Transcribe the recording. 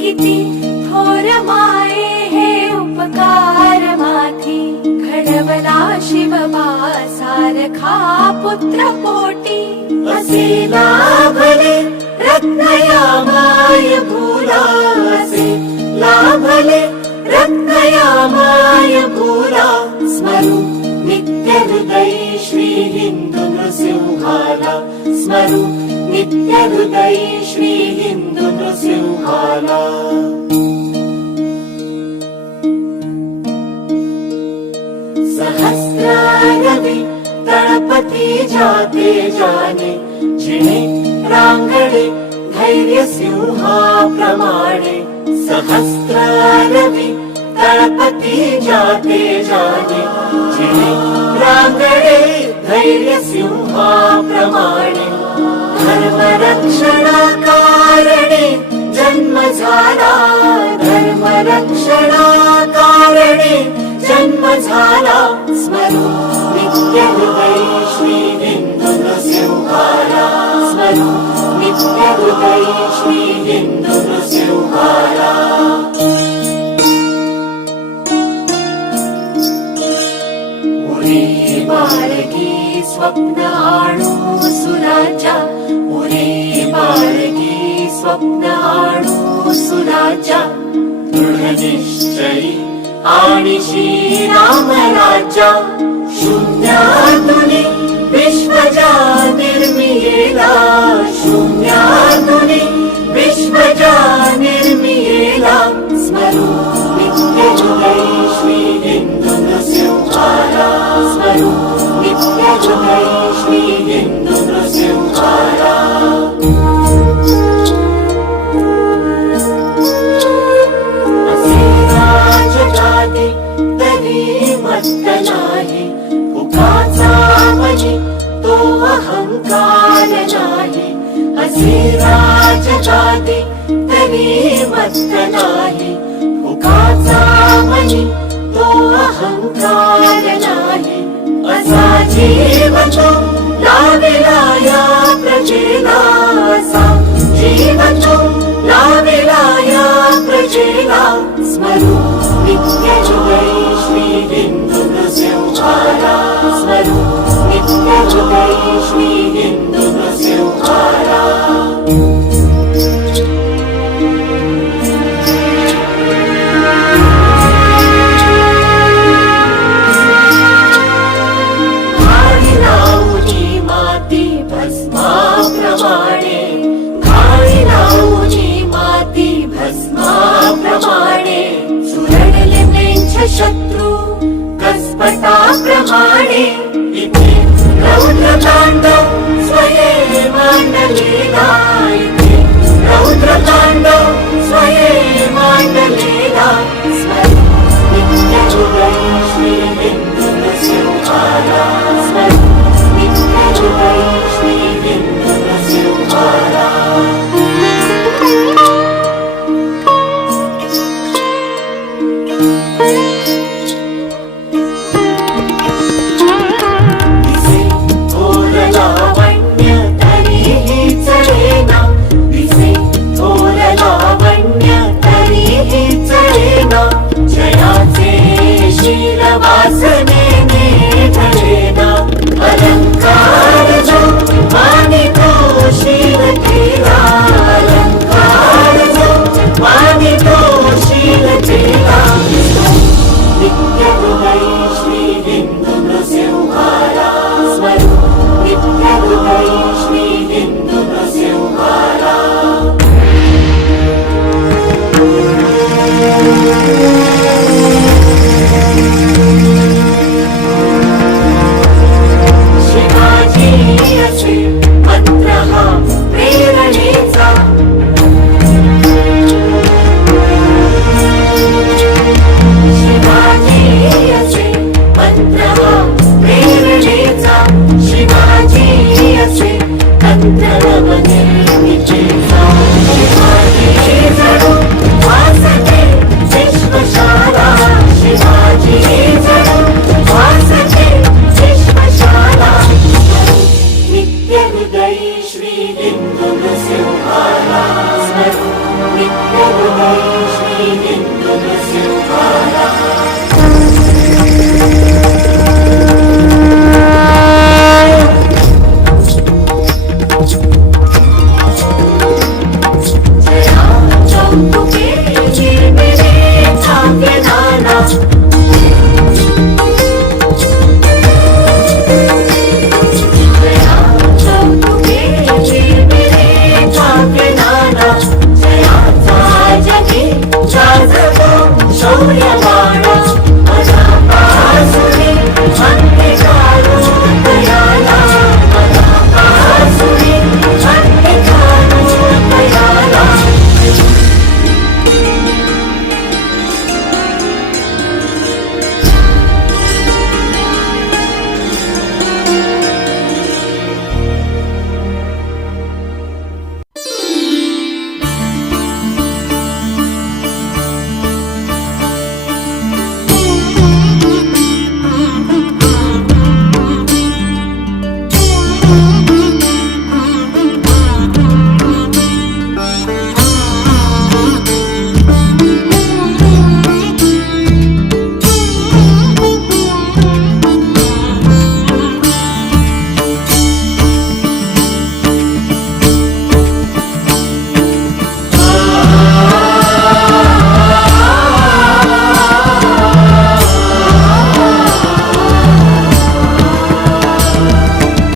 किती थोर माये हे उपकार माथी घडवला शिवबा सारखा पुत्र असे लाभले रत्नया माय भूला असे लाभले रत्नया माय भूला स्मरू नित्य हृदयी श्री हिंदू नृसिंहाला स्मरू नृसिंहाला सहस्रारवि तळपती जाते जाने जिणे रांगणे धैर्य सिंहाप्रमाणे सहस्रारवि तळपती जाते जाने जिणे रांगणे धैर्य सिंहाप्रमाणे धर्मरक्षणा कारणे जन्म झाला धर्मरक्षणा कारणे जन्म झाला स्मरू नित्य हृदयी श्री स्मरू आणि श्रीराम राजा शून्यातुनी विश्वजा निर्मियेला शून्यातुनी नाही असे राजगादी तरी मत्त नाही उगाचा मनी तो अहंकार नाही असा जीव तो लाविला या प्रजेला असा जीव तो लाविला या प्रजेला स्मरू नित्य हृदयी श्री हिंदू नृसिंहाला स्मरू नित्य हृदयी श्री Shri Bindu Nృసింహ